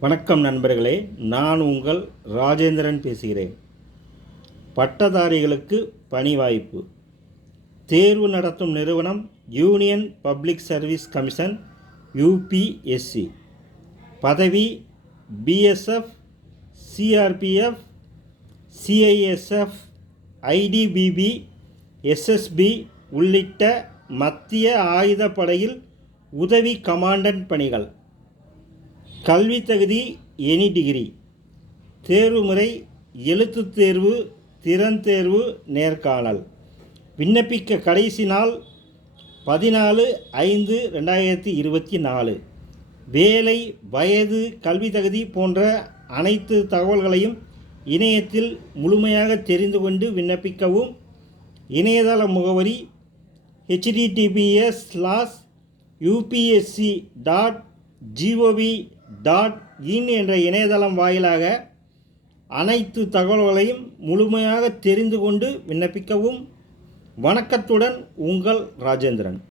வணக்கம் நண்பர்களே, நான் உங்கள் ராஜேந்திரன் பேசுகிறேன். பட்டதாரிகளுக்கு பணி வாய்ப்பு. தேர்வு நடத்தும் நிறுவனம் union public service commission UPSC. பதவி BSF, CRPF, CISF, IDBB, SSB உள்ளிட்ட மத்திய ஆயுதப்படையில் உதவி கமாண்டன்ட் பணிகள். கல்வி தகுதி எனி டிகிரி. தேர்வு முறை எழுத்துத் தேர்வு, திறன் தேர்வு, நேர்காணல். விண்ணப்பிக்க கடைசி நாள் 14/5/2024. வேலை, வயது, கல்வி தகுதி போன்ற அனைத்து தகவல்களையும் இணையத்தில் முழுமையாக தெரிந்து கொண்டு விண்ணப்பிக்கவும். இணையதள முகவரி https://upsc.gov.in என்ற இணையதளம் வாயிலாக அனைத்து தகவல்களையும் முழுமையாக தெரிந்து கொண்டு விண்ணப்பிக்கவும். வணக்கத்துடன் உங்கள் ராஜேந்திரன்.